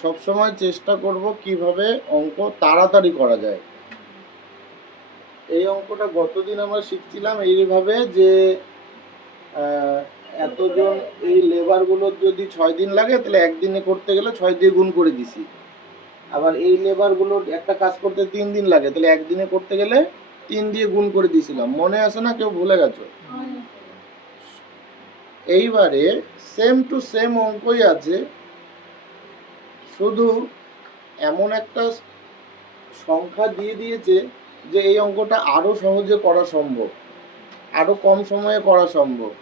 সবসময় চেষ্টা করব কিভাবে অঙ্ক তাড়াতাড়ি করা যায়। এই অঙ্কটা গতদিন আমরা শিখছিলাম এইভাবে যে এতজন এই লেবারগুলোর যদি 6 দিন লাগে তাহলে একদিনে করতে গেলে 6 দিয়ে গুণ করে দিছি। আবার এই লেবারগুলোর একটা কাজ করতে 3 দিন লাগে, তাহলে একদিনে করতে গেলে 3 দিয়ে গুণ করে দিয়েছিলাম। মনে আছে না? কেউ ভুলে গেছো? এইবারে সেম টু সেম অঙ্কই আছে, শুধু এমন একটা সংখ্যা দিয়ে দিয়েছে যে এই অঙ্কটা আরো সহজে করা সম্ভব, আরো কম সময়ে করা সম্ভব।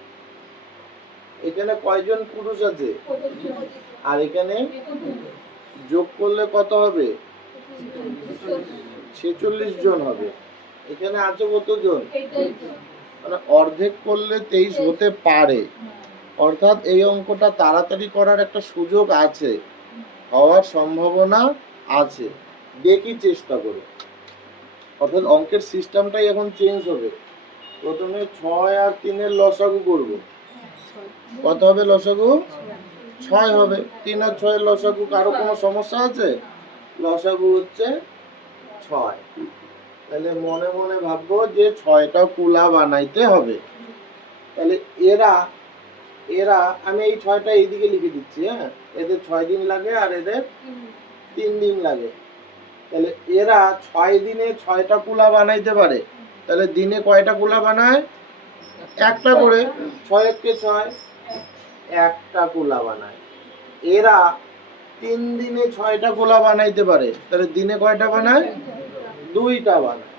এখানে কয়জন পুরুষ আছে আর এখানে যোগ করলে কত হবে? 46 জন হবে। এখানে আছে কতজন? মানে অর্ধেক করলে 23 হতে পারে, অর্থাৎ এই অঙ্কটা তাড়াতাড়ি করার একটা সুযোগ আছে, হওয়ার সম্ভাবনা আছে। দেখি চেষ্টা করে। অর্থাৎ অঙ্কের সিস্টেমটাই এখন চেঞ্জ হবে। প্রথমে 6 আর 3 এর লসাগু করব। কত হবে লসাগু? 6 হবে। 3 আর 6 এর লসাগু। কারো কোনো সমস্যা আছে? লসাগু হচ্ছে 6। তাহলে মনে মনে ভাববো যে 6টা কুলা বানাইতে হবে। তাহলে এরা আমি এই 6টা এইদিকে লিখে দিচ্ছি। হ্যাঁ, এদের 6 দিন লাগে আর এদের 3 দিন লাগে। তাহলে এরা 6 দিনে 6টা কুলা বানাইতে পারে। তাহলে দিনে কয়টা কুলা বানায়? একটা করে। 6 কে 6, একটা কুলা বানায়। এরা 3 দিনে 6টা কুলা বানাইতে পারে। তাহলে দিনে কয়টা বানায়? 2টা বানায়।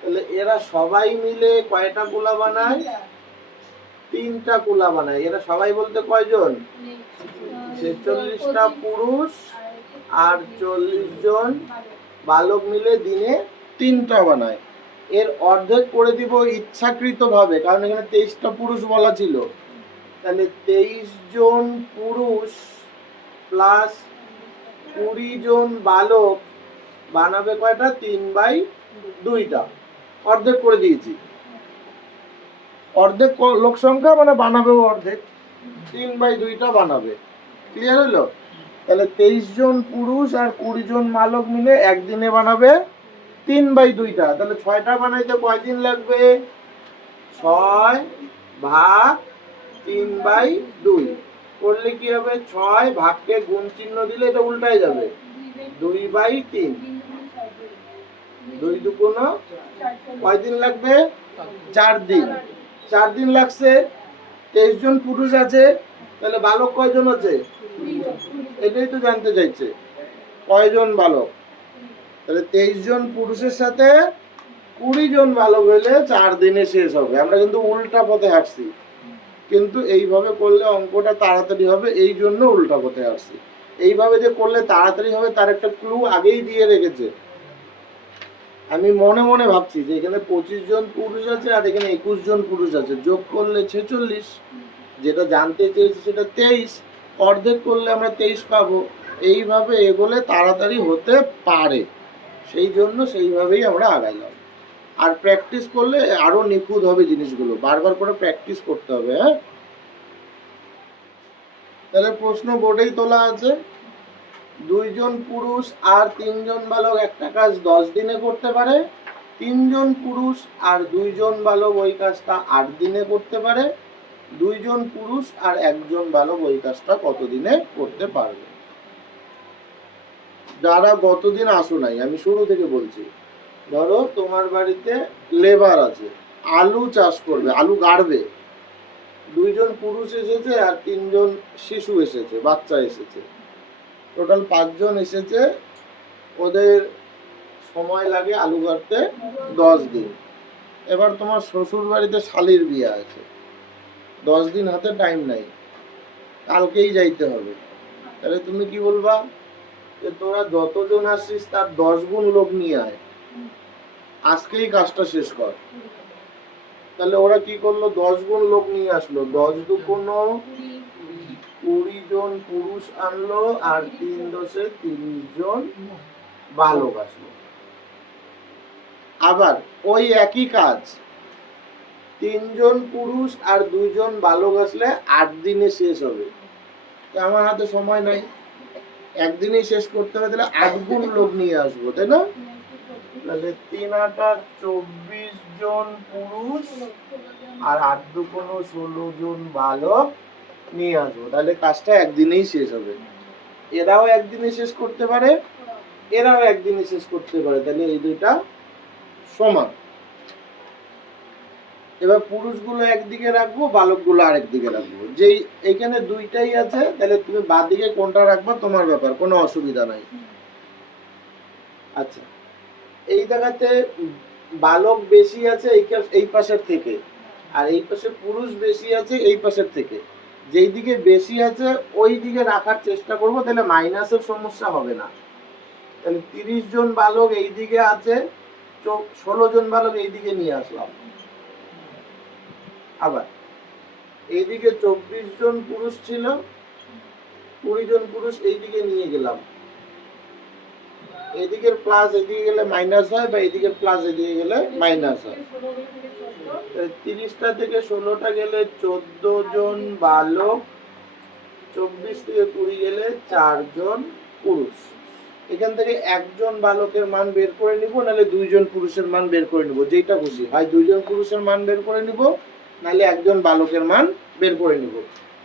তাহলে এরা সবাই মিলে কয়টা কুলা বানায়? 3টা কুলা বানায়। এরা সবাই বলতে কয়জন? 46টা পুরুষ আর 40 জন বালক মিলে দিনে 3টা বানায়। এর অর্ধেক করে দিব ইচ্ছাকৃত ভাবে, কারণ এখানে 23টা পুরুষ বলা ছিল। তাহলে 23 জন পুরুষ প্লাস 20 জন বালক বানাবে কয়টা? 3/2টা। অর্ধেক করে দিয়েছি। অর্ধেক লোক সংখ্যা মানে বানাবেও অর্ধেক, 3/2টা বানাবে। ক্লিয়ার হলো? তাহলে 23 জন পুরুষ আর 20 জন বালক মিলে একদিনে বানাবে 3/2টা। তাহলে 6টা বানাইতে কয়দিন লাগবে? 6 ভাগ 3/2 করলে কি হবে? 6 ভাগকে গুণ চিহ্ন দিলে এটা উল্টায় যাবে, 2/3। 2 দুগুণ কয়দিন লাগবে? 4 দিন। 4 দিন লাগছে। 23 জন পুরুষ আছে, তাহলে বালক কয়জন আছে? এটাই তো জানতে চাইছে, কয়জন বালক। তাহলে 23 জন পুরুষের সাথে 20 জন বালক হইলে 4 দিনে শেষ হবে। আমরা কিন্তু উল্টা পথে হাঁটছি, কিন্তু এইভাবে করলে অঙ্কটা তাড়াতাড়ি হবে, এই জন্য উল্টা পথে হাঁটছি। এইভাবে যে করলে তাড়াতাড়ি হবে তার একটা ক্লু আগেই দিয়ে রেখেছে। আমি মনে মনে ভাবছি যে এখানে 25 জন পুরুষ আছে আর এখানে 21 জন পুরুষ আছে, যোগ করলে 46, যেটা জানতে চেয়েছি সেটা 23, অর্ধেক করলে আমরা 23 পাবো। এইভাবে এগোলে তাড়াতাড়ি হতে পারে, সেই জন্য সেইভাবেই আমরা আগাইলাম। আর প্র্যাকটিস করলে আরো নিখুঁত হবে জিনিসগুলো, বারবার করে প্র্যাকটিস করতে হবে। হ্যাঁ, তাহলে প্রশ্ন বোর্ডেই তোলা আছে। 2 জন পুরুষ আর 3 জন বালক একটা কাজ 10 দিনে করতে পারে। 3 জন পুরুষ আর 2 জন বালক ওই কাজটা 8 দিনে করতে পারে। 2 জন পুরুষ আর 1 জন বালক ওই কাজটা কত দিনে করতে পারবে? যারা গতদিন আসো নাই, আমি শুরু থেকে বলছি। ধরো তোমার বাড়িতে লেবার আছে, আলু চাষ করবে, আলু গাড়বে। 2 জন পুরুষ এসেছে আর 3 জন শিশু এসেছে, বাচ্চা এসেছে। টোটাল 5 জন এসেছে। ওদের সময় লাগে আলু গাড়তে 10 দিন। এবার তোমার শ্বশুর বাড়িতে শালির বিয়ে আছে, 10 দিন হাতে টাইম নাই, কালকেই যাইতে হবে। তাহলে তুমি কি বলবা? যে তোরা যতজন আসছিস তার 10 গুণ লোক নিয়ে আয়, আজকেই কাজটা শেষ কর। তাহলে ওরা কি করলো? 10 গুণ লোক নিয়ে আসলো। 10 দুগুণ 20 জন পুরুষ আনলো আর 3 দশে 30 জন বালক আসলো। আবার ওই একই কাজ 3 জন পুরুষ আর 2 জন বালক আসলে 8 দিনে শেষ হবে। আমার হাতে সময় নাই, একদিনেই শেষ করতে হবে, তাহলে 8 গুণ লোক নিয়ে আসবো, তাই না? তাহলে 3 8 24 জন পুরুষ আর 8 2 16 জন বালক নিয়ে আসবো, তাহলে কাজটা একদিনেই শেষ হবে। এরাও একদিনে শেষ করতে পারে, এরাও একদিনে শেষ করতে পারে, তাহলে এই দুইটা সমান। এবার পুরুষগুলো একদিকে রাখবো, বালকগুলো আরেক দিকে রাখবো। যেই এখানে দুইটাই আছে, তাহলে তুমি বাঁদিকে কোনটা রাখবা তোমার ব্যাপার, কোনো অসুবিধা নাই। আচ্ছা, এই জায়গাতে বালক বেশি আছে এই পাশের থেকে, আর এই পাশে পুরুষ বেশি আছে এই পাশের থেকে। যেই দিকে বেশি আছে ওই দিকে রাখার চেষ্টা করব, তাহলে মাইনাসের সমস্যা হবে না। তাহলে 30 জন বালক এই দিকে আছে, 16 জন বালক এই দিকে নিয়ে আসলাম। আবার এইদিকে 24 জন পুরুষ ছিল, 20 জন পুরুষ এইদিকে নিয়ে গেলাম। এদিকের প্লাস এদিকে গেলে মাইনাস হয়, বা এদিকের প্লাস এদিকে গেলে মাইনাস হয়। 30টা থেকে 16টা গেলে 14 জন বালক, 24 থেকে 20 গেলে 4 জন পুরুষ। এখান থেকে একজন বালকের মান বের করে নিব, নাহলে 2 জন পুরুষের মান বের করে নিব, যেটা খুশি হয়। 2 জন পুরুষের মান বের করে নিব, নাহলে একজন বালকের মান বের করে নিব।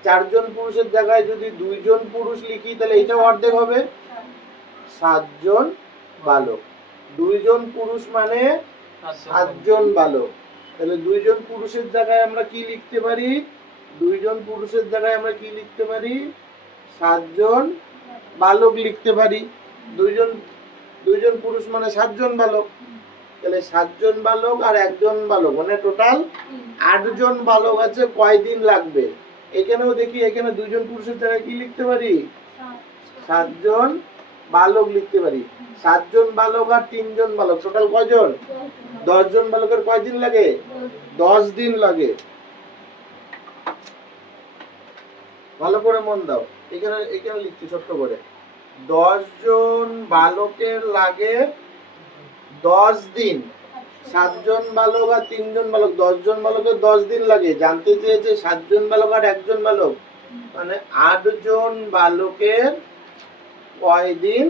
4 জন পুরুষের জায়গায় যদি 2 জন পুরুষ লিখি, তাহলে এটা অর্ধেক হবে, 7 জন বালক। 2 জন পুরুষ মানে 7 জন বালক। তাহলে 2 জন পুরুষের জায়গায় আমরা কি লিখতে পারি? 2 জন পুরুষের জায়গায় আমরা কি লিখতে পারি? 7 জন বালক লিখতে পারি। 2 জন পুরুষ মানে 7 জন বালক। তাহলে 7 জন বালক আর 1 জন বালক, মানে টোটাল 8 জন বালক আছে। কয়দিন লাগবে? এখানেও দেখি, এখানে 2 জন পুরুষের জায়গায় কি লিখতে পারি? 7 জন বালক লিখতে পারি। 7 জন বালক আর 3 জন বালক, টোটাল কয়জন? 10 জন বালকের কয়দিন লাগে? 10 দিন লাগে। ভালো করে মন দাও, এখানে লিখছি ছোট্ট করে। 10 জন বালকের লাগে 10 দিন। 7 জন বালক আর 3 জন বালক, 10 জন বালকের 10 দিন লাগে। জানতে চেয়েছে 7 জন বালক আর 1 জন বালক, মানে 8 জন বালকের কয়দিন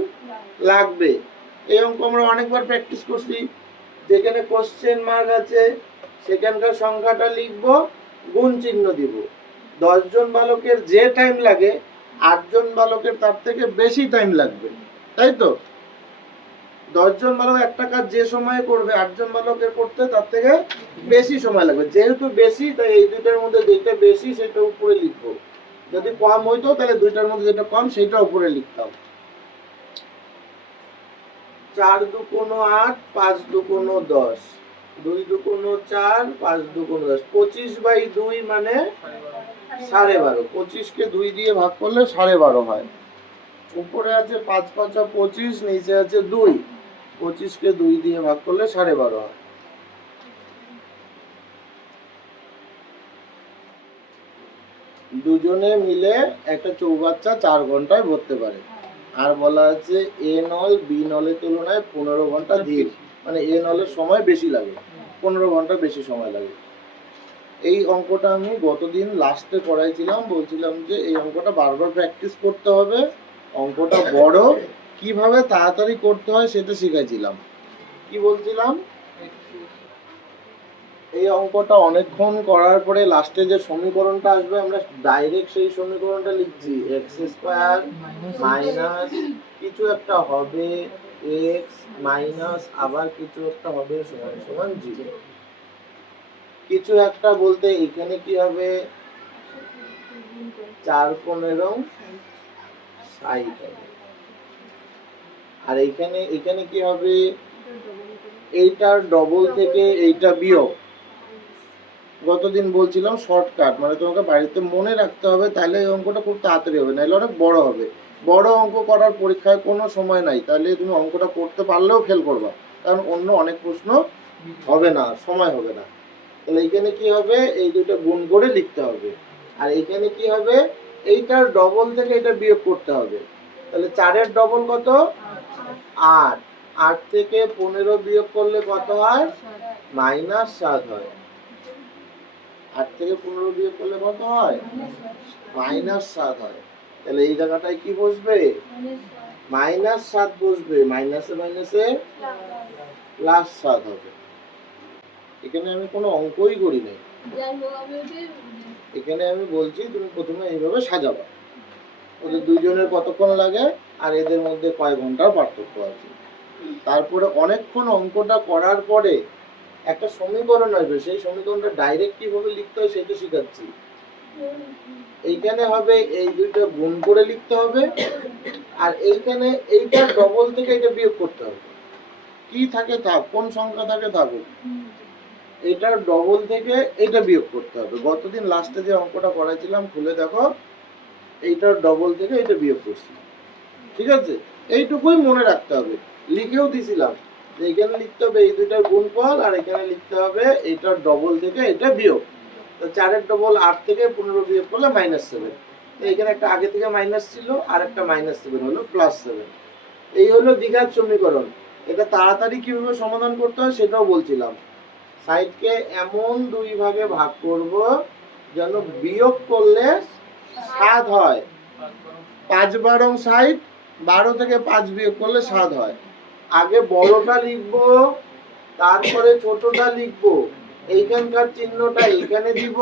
লাগবে। এই অঙ্ক আমরা অনেকবার প্র্যাকটিস করছি। যেখানে কোশ্চেন মার্ক আছে সেখানকার সংখ্যাটা লিখবো, গুণ চিহ্ন দিব। 10 জন বালকের যে টাইম লাগে 8 জন বালকের তার থেকে বেশি টাইম লাগবে, তাই তো? 10 জন বালক একটা কাজ যে সময়ে করবে 8 জন বালকের করতে তার থেকে বেশি সময় লাগবে। যেহেতু বেশি, তাই এই দুইটার মধ্যে যেটা বেশি সেটা উপরে লিখবো। যদি কম হইতো তাহলে দুইটার মধ্যে যেটা কম সেটা উপরে লিখতাম। 4 2 8, 5 2 10, 2 2 4, 5 2 10, 25/2 মানে 12.5। 25 কে 2 দিয়ে ভাগ করলে 12.5 হয়। উপরে আছে 5 5 25, নিচে আছে 2। 25 কে 2 দিয়ে ভাগ করলে 12.5 হয়। দুজনে মিলে একটা চৌবাচ্চা 4 ঘন্টায় ভরতে পারে। আর বলা আছে এ নল বি নলের তুলনায় 15 ঘন্টা ধীর, মানে এ নলের সময় বেশি লাগে, 15 ঘন্টা বেশি সময় লাগে। এই অঙ্কটা আমি গতদিন লাস্টে করাইছিলাম, বলছিলাম যে এই অঙ্কটা বারবার প্র্যাকটিস করতে হবে। অঙ্কটা বড়, কিভাবে তাড়াতাড়ি করতে হয় সেটা শিখাইছিলাম। কি বলছিলাম? এই অঙ্কটা অনেকক্ষণ করার পরে লাস্টে যে সমীকরণটা আসবে, আমরা ডাইরেক্ট সেই সমীকরণটা লিখছি। এক্স স্কোয়ার মাইনাস কিছু একটা হবে এক্স মাইনাস আবার কিছু একটা হবে সমান সমান 0। কিছু একটা বলতে এখানে কি হবে? 4 15 60 হবে। আর এখানে কি হবে? এইটার ডবল থেকে এইটা বিয়োগ। গতদিন বলছিলাম শর্টকাট, মানে তোমাকে বাড়িতে মনে রাখতে হবে, তাহলে এই অঙ্কটা খুব তাড়াতাড়ি হবে, নাহলে অনেক বড় হবে। বড় অঙ্ক করার পরীক্ষায় কোনো সময় নাই, তাহলে তুমি অঙ্কটা করতে পারলেও ফেল করবা, কারণ অন্য অনেক প্রশ্ন হবে না, সময় হবে না। তাহলে এখানে কি হবে? এই দুটো গুণ করে লিখতে হবে। আর এখানে কি হবে? এইটার ডবল থেকে এটা বিয়োগ করতে হবে। তাহলে 4-এর ডবল কত? 8। 8 থেকে 15 বিয়োগ করলে কত হয়? -7 হয়। 8 থেকে 15 বিয়োগ করলে কত হয়? -7 হয়। তাহলে এই জায়গাটায় কি বসবে? -7 বসবে, মাইনাসে মাইনাসে +7 হবে। এখানে আমি কোনো অঙ্কই করি নাই, এখানে আমি বলছি তুমি প্রথমে এইভাবে সাজাবা, ওদের দুইজনের কতক্ষণ লাগে আর এদের মধ্যে কয় ঘন্টার পার্থক্য আছে। তারপরে অনেকক্ষণ অঙ্কটা করার পরে একটা সমীকরণ আসবে, সেই সমীকরণটা ডাইরেক্ট কিভাবে লিখতে হয় সেটা শিখাচ্ছি। এইখানে হবে এই দুইটা গুণ করে লিখতে হবে, আর এইখানে এইটা ডবল থেকে এটা বিয়োগ করতে হবে। কি থাকে থাক, কোন সংখ্যা থাকে থাকুক, এটার ডবল থেকে এটা বিয়োগ করতে হবে। গতদিন লাস্টে যে অঙ্কটা করাইছিলাম খুলে দেখো, এইটার ডবল থেকে এটা বিয়োগ করছি, ঠিক আছে? এইটুকুই মনে রাখতে হবে, লিখেও দিছিলাম যে এখানে লিখতে হবে এই দুইটার গুণফল, আর এখানে লিখতে হবে এইটার ডবল থেকে এটা বিয়োগ। তো 4 এর ডবল 8 থেকে 15 বিয়োগ করলে -7। তো এখানে একটা আগে থেকে মাইনাস ছিল, আর একটা -7 হলো +7। এই হলো দ্বিঘাত সমীকরণ। এটা তাড়াতাড়ি কিভাবে সমাধান করতে হয় সেটাও বলছিলাম। সাইডকে এমন দুই ভাগে ভাগ করব যেন বিয়োগ করলে 7 হয়। 5 12 60, 12 থেকে 5 বিয়োগ করলে 7 হয়। আগে বড়টা লিখবো, তারপরে ছোটটা লিখবো, এইখানকার চিহ্নটা এখানে দিব,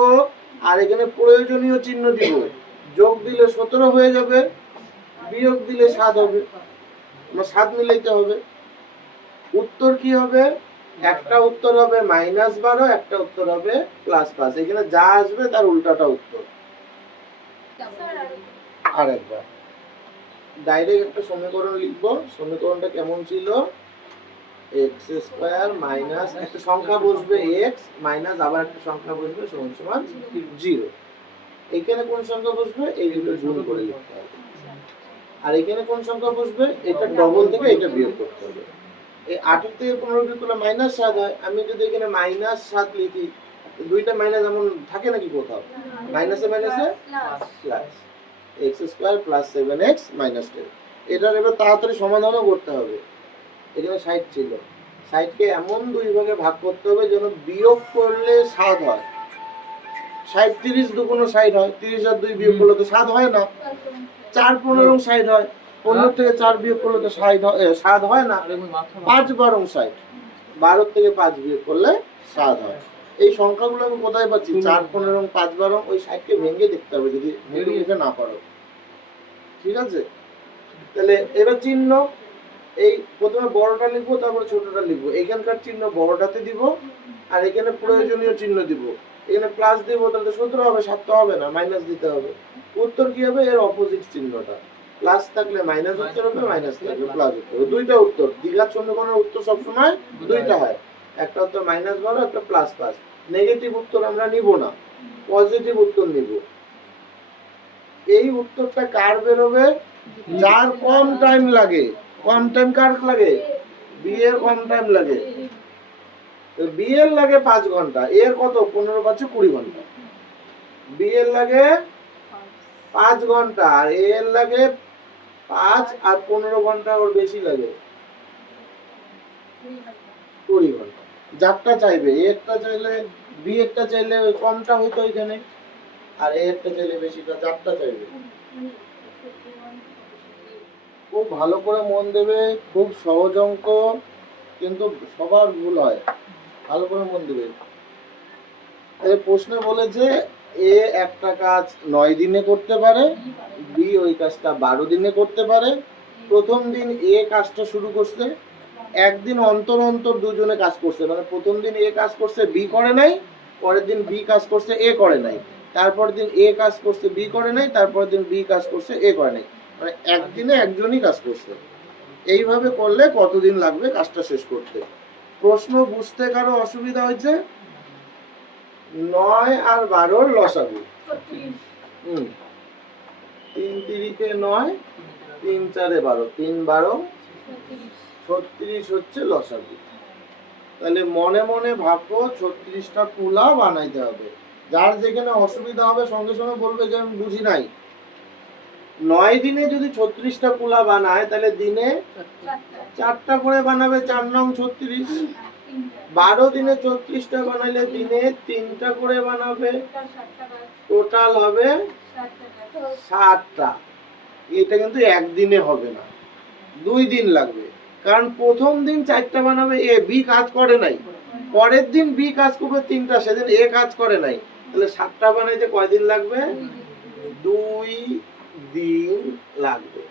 আর এখানে প্রয়োজনীয় চিহ্ন দিব। যোগ দিলে 17 হয়ে যাবে, বিয়োগ দিলে 7 হবে, 7 মিলাইতে হবে। উত্তর কি হবে? একটা উত্তর হবে -12, একটা উত্তর হবে +5। এখানে যা আসবে তার উল্টাটা উত্তর। আরেকবার ডাইরেক্ট একটা সমীকরণ লিখবো। সমীকরণটা কেমন ছিল? x² একটা সংখ্যা বসবে x, মাইনাস আবার একটা সংখ্যা বসবে সমান সমান 0। এখানে কোন সংখ্যা বসবে? এই দুটো গুণ করে লিখতে হবে। আর এখানে কোন সংখ্যা বসবে? এটা ডবল থেকে এটা বিয়োগ করতে হবে। এই 8 থেকে 15 বিয়োগ করলে -7 হয়। আমি যদি এখানে -7 লিখি, দুইটা মাইনাস এমন থাকে নাকি কোথাও? মাইনাসে মাইনাসে প্লাস, x² + 7x - 10। এটার এবার তাড়াতাড়ি সমাধানও করতে হবে। এখানে 60 ছিল, 60কে এমন দুই ভাগে ভাগ করতে হবে যেন বিয়োগ করলে 7 হয়। 60 30 দুগুণ 60 হয়, 30 আর 2 বিয়োগ করলে তো 7 হয় না। 4 15 60 হয়, 15 থেকে 4 বিয়োগ করলে তো 7 হয় না। 5 12 60, 12 থেকে 5 বিয়োগ করলে 7 হয়। এই সংখ্যাগুলো আমি কোথায় পাচ্ছি? 4 15 5 12, ওই 60কে ভেঙে দেখতে হবে যদি মুখে না পারো, ঠিক আছে? তাহলে এবার চিহ্ন, এই প্রথমে বড়টা লিখবো, তারপরে ছোটটা লিখবো। এখানকার চিহ্ন বড়টাতে দিব, আর এখানে প্রয়োজনীয় চিহ্ন দিব। এখানে প্লাস দিব, তাহলে 17 হবে, 7 তো হবে না, মাইনাস দিতে হবে। উত্তর কি হবে? এর অপোজিট চিহ্নটা। প্লাস থাকলে মাইনাস উত্তর হবে, মাইনাস থাকলে প্লাস উত্তর হবে। দুইটা উত্তর, দ্বিঘাত সমীকরণের উত্তর সবসময় দুইটা হয়, একটা উত্তর -12, একটা +5। নেগেটিভ উত্তর আমরা নিব না, পজিটিভ উত্তর নিব। এই উত্তরটা কার বেরোবে? যার কম টাইম লাগে। কম টাইম কার লাগে? বি এর কম টাইম লাগে। বি এর লাগে 5 ঘন্টা, এর কত? 15 5 20 ঘন্টা। বি এর লাগে 5 ঘন্টা, আর এ এর লাগে 5 আর 15 ঘন্টা, ওর বেশি লাগে 20 ঘন্টা। যারটা চাইবে, এরটা চাইলে, বি এরটা চাইলে ওই কমটা হইতো এখানে, আর এ এরটা চাইলে বেশিটা, যারটা চাইবে। খুব ভালো করে মন দেবে, খুব সহজ অঙ্ক, কিন্তু সবার ভুল হয়। ভালো করে মন দেবে। এই প্রশ্নে বলেছে এ একটা কাজ 9 দিনে করতে পারে, বি ওই কাজটা 12 দিনে করতে পারে। প্রথম দিন এ কাজটা শুরু করছে, একদিন অন্তর অন্তর দুজনে কাজ করছে, মানে প্রথম দিন এ কাজ করছে, বি করে নাই, পরের দিন বি কাজ করছে, এ করে নাই, তারপর দিন এ কাজ করছে, বি করে নাই, তারপর দিন বি কাজ করছে, এ করে নাই, মানে একদিনে একজনই কাজ করছে। এইভাবে করলে কতদিন লাগবে কাজটা শেষ করতে? প্রশ্ন বুঝতে কারো অসুবিধা হয়েছে? 9 আর 12 লসাগু 3 3 9, 3 4 12, 3 12 36 হচ্ছে লসাগু। তাহলে মনে মনে ভাবো 36টা তুলা বানাইতে হবে। যার যেখানে অসুবিধা হবে সঙ্গে সঙ্গে বলবে যে আমি বুঝি নাই। 9 দিনে যদি 36টা কুলা বানায়, তাহলে দিনে 4টা করে বানাবে, 4 নং 36। 12 দিনে 36টা বানাইলে দিনে 3টা করে বানাবে, টোটাল হবে 60টা। এটা কিন্তু একদিনে হবে না, 2 দিন লাগবে। কারণ প্রথম দিন 4টা বানাবে এ, বি কাজ করে নাই, পরের দিন বি কাজ করবে 3টা, সেদিন এ কাজ করে নাই, তাহলে 7টা বানাইতে কয়দিন লাগবে? 2 দিন লাগবে।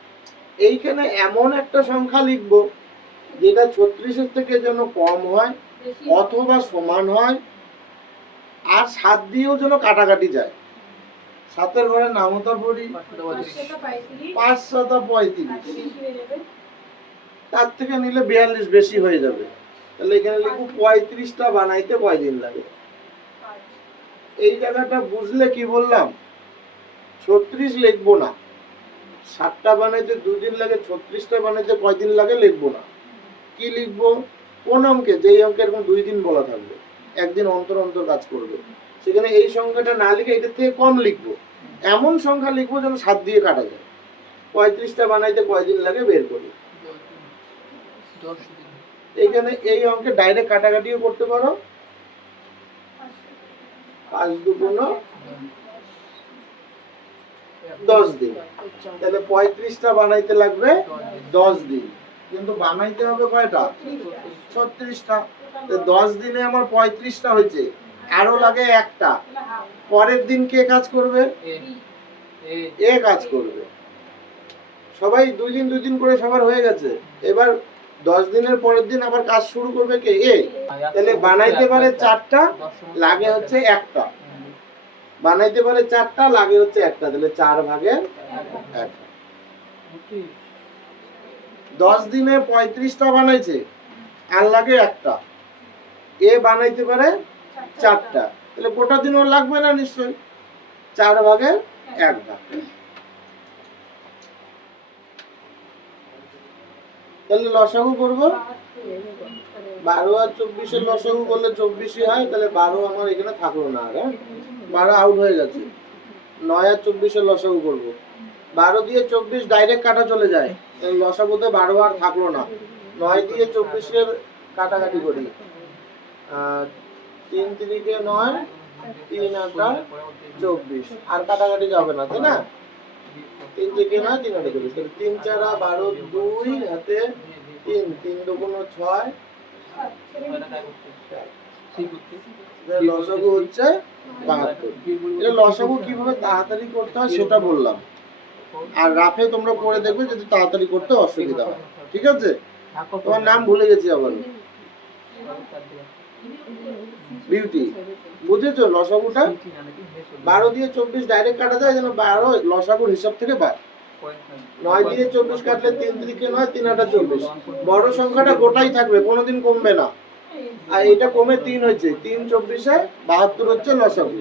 এইখানে এমন একটা সংখ্যা লিখবো যেটা 36-এর থেকে যেন কম হয় অথবা সমান হয়, আর 7 দিয়েও যেন কাটাকাটি যায়। 7-এর ঘরে নামতা পড়ি 535, তার থেকে নিলে 42 বেশি হয়ে যাবে। তাহলে এখানে লিখবো 35টা বানাইতে কয়দিন লাগে। এই জায়গাটা বুঝলে কি বললাম, 36 লিখবো না, 7টা বানাইতে 2 দিন লাগে, 36টা বানাইতে কয়দিন লাগে লিখবো না। কি লিখবো? কোন অঙ্কে? যেই অঙ্কে এরকম 2 দিন বলা থাকবে, একদিন অন্তর অন্তর কাজ করবে, সেখানে এই সংখ্যাটা না লিখে এটার থেকে কম লিখবো। এমন সংখ্যা লিখবো যেন 7 দিয়ে কাটা যায়। 35টা বানাইতে কয়দিন লাগে বের করি। এখানে এই অঙ্কে ডাইরেক্ট কাটাকাটিও করতে পারো, 5 2 10 দিন। তাহলে 35টা বানাইতে লাগবে 10 দিন, কিন্তু বানাইতে হবে কয়টা? 36টা। 10 দিনে আমার 35টা হয়েছে, আরো লাগে একটা, পরের দিন কে কাজ করবে? এ কাজ করবে। সবাই 2 দিন 2 দিন করে সবার হয়ে গেছে, এবার 10 দিনের পরের দিন আবার কাজ শুরু করবে কে? এ। তাহলে বানাইতে পারে 4টা, লাগে হচ্ছে একটা, বানাইতে পারে 4টা, লাগে হচ্ছে একটা, তাহলে 4 ভাগের 1। 10 দিনে 35টা বানাইছে, আর লাগে একটা, এ বানাইতে পারে 4টা, তাহলে গোটা দিন ওর লাগবে না নিশ্চয়ই, 4 ভাগের 1 ভাগ। তাহলে লসাগু করবো, 12 আর 24-এর লসাগু করলে 24ই হয়, তাহলে 12 আমার এখানে থাকলো না, আর 12 আউট হয়ে গেছে। 9 আর 24-এর লসাগু করবো, 12 দিয়ে 24 ডাইরেক্ট কাটা চলে যায়, লসাগুতে 12 আর থাকলো না। 9 দিয়ে 24-এর কাটাকাটি করি, 3 3 9, 3 8 24, আর কাটাকাটি যাবে না, তাই না? 3 থেকে 9, 3 8 24, তাহলে 3 4 12, 2 হাতে 3, 3 2 6, লসাগু হচ্ছে 72। এটা লসাগু কিভাবে তাড়াতাড়ি করতে হয় সেটা বললাম, আর রাফে তোমরা পড়ে দেখবে যদি তাড়াতাড়ি করতে অসুবিধা হয়। ঠিক আছে? তোমার নাম ভুলে গেছি আবার। বিউটি, বুঝেছো লসাগুটা? 12 দিয়ে 24 ডাইরেক্ট কাটা যায়, যেন 12 লসাগুর হিসাব থেকে বাদ। 9 দিয়ে 24 কাটলে 3 3 9, 3 8 24, বড় সংখ্যাটা গোটাই থাকবে, কোনোদিন কমবে না। আর এটা কমে 3 হয়েছে, 3 24-এ 72 হচ্ছে লসাগু।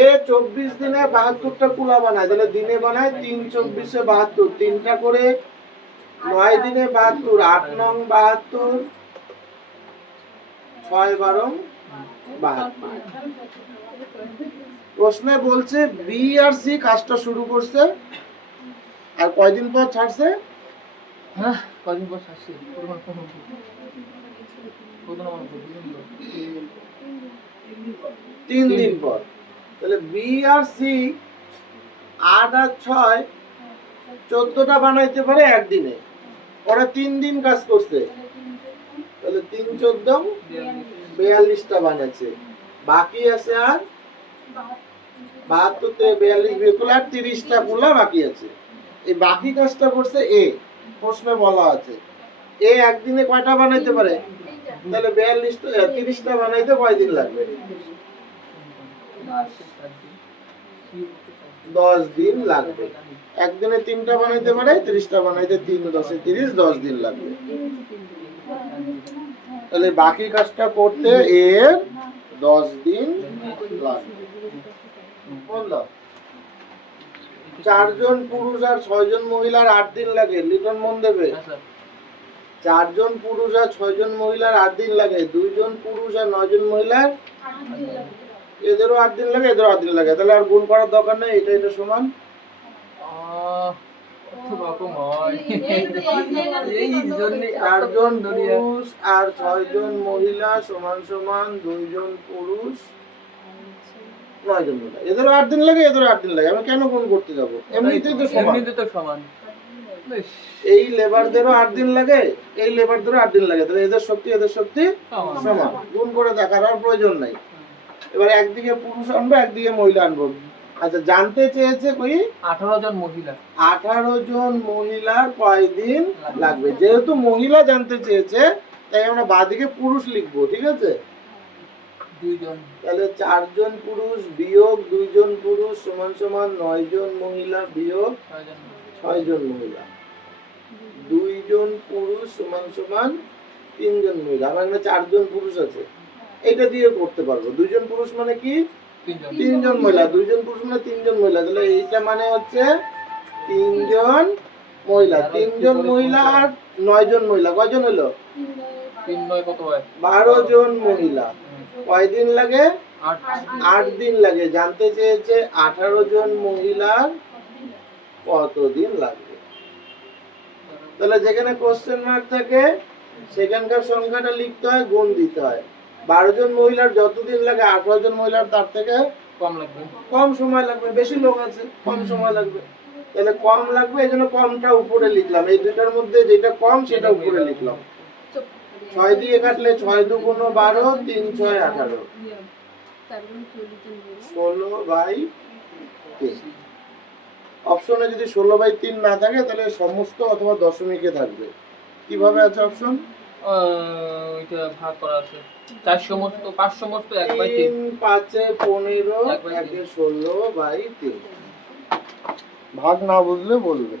এ 24 দিনে 72টা কুলা বানায়, তাহলে দিনে বানায় 3 24-এ 72, 3টা করে 9 দিনে 72, 8 নং 72, 6 12 72। প্রশ্নে বলছে বি আর সি কাজটা শুরু করছে, আর কয়দিন পর ছাড়ছে? হ্যাঁ, কয়দিন পর ছাড়ছে? 3 দিন পর। তাহলে বি আর সি 8 আর 6 14টা বানাইতে পারে একদিনে, ওরা 3 দিন কাজ করছে, তাহলে 3 14 42টা বানাচ্ছে, বাকি আছে আর 72 থেকে 42 বিয়োগ করলে আর 30টা কুলা বাকি আছে। এই বাকি কাজটা করছে এ, প্রশ্নে বলা আছে এ একদিনে কয়টা বানাইতে পারে, তাহলে 30টা বানাইতে কয়দিন লাগবে? 10 দিন লাগবে। একদিনে 3টা বানাইতে পারে, 30টা বানাইতে 3 10 30, 10 দিন লাগবে। তাহলে বাকি কাজটা করতে এর 10 দিন লাগবে। বললো 4 জন পুরুষ আর 6 জন মহিলার 8 দিন লাগে, লিটন মন দেবে। 4 জন পুরুষ আর 6 জন মহিলার 8 দিন লাগে, 2 জন পুরুষ আর 9 জন মহিলার 8 দিন লাগে, এদেরও 8 দিন লাগে, এদেরও 8 দিন লাগে, তাহলে আর গুণ করার দরকার নেই, এটা এটা সমান। রকম হয় এই জন্য 4 জন পুরুষ আর 6 জন মহিলা সমান সমান 2 জন পুরুষ 9 জন মহিলা, এদেরও 8 দিন লাগে, এদেরও 8 দিন লাগে, আমি কেন গুণ করতে যাব? এমনিতেই তো সমান। এমনিতে তো সমান। বেশ, এই লেবারদেরও 8 দিন লাগে, এই লেবারদেরও 8 দিন লাগে, তাহলে এদের শক্তি সমান। সমান, গুণ করে দেখার আর প্রয়োজন নাই। এবার একদিকে পুরুষ আনবো, একদিকে মহিলা আনবো। আচ্ছা, জানতে চেয়েছে কই 18 জন মহিলা। 18 জন মহিলার কয় দিন লাগবে। যেহেতু মহিলা জানতে চেয়েছে, তাই আমরা বাদিকে পুরুষ লিখবো, ঠিক আছে? 2 জন। তাহলে 4 জন পুরুষ বিয়োগ 2 জন পুরুষ সমান সমান 9 জন মহিলা বিয়োগ 6 জন মহিলা। 2 জন পুরুষ সমান সমান 3 জন মহিলা। আমার এখানে 4 জন পুরুষ আছে, এটা দিয়ে করতে পারবো। 2 জন পুরুষ মানে কি? 3 জন মহিলা। 2 জন পুরুষ মানে 3 জন মহিলা। তাহলে এইটা মানে হচ্ছে 3 জন মহিলা। 3 জন মহিলা আর 9 জন মহিলা, কয়জন হলো? 3 9 কত হয়? 12 জন মহিলা। কয় দিন লাগে? 8। 8 দিন লাগে। জানতে চেয়েছে 18 জন মহিলার কত দিন লাগবে। তাহলে যেখানে কোশ্চেন মার্ক থাকে সেখানকার সংখ্যাটা লিখতে হয়, গুণ দিতে হয়। 12 জন মহিলার যত দিন লাগে 18 জন মহিলার তার থেকে কম লাগবে। কম সময় লাগবে। বেশি লোক আছে, কম সময় লাগবে। তাহলে কম লাগবে, এই জন্য কমটা উপরে লিখলাম। এই দুটার মধ্যে যেটা কম সেটা উপরে লিখলাম। 6 দিয়ে কাটলে 6 2 12, 3 6 18, 16/3। অপশনে যদি 16/3 না থাকে তাহলে সমস্ত অথবা দশমিকে থাকবে। কিভাবে আছে অপশন? ওইটা ভাগ করা আছে। 4 সমস্ত 5 সমস্ত 1/3। 3 5 15 1 16/3। ভাগ না বুঝলে বলবে।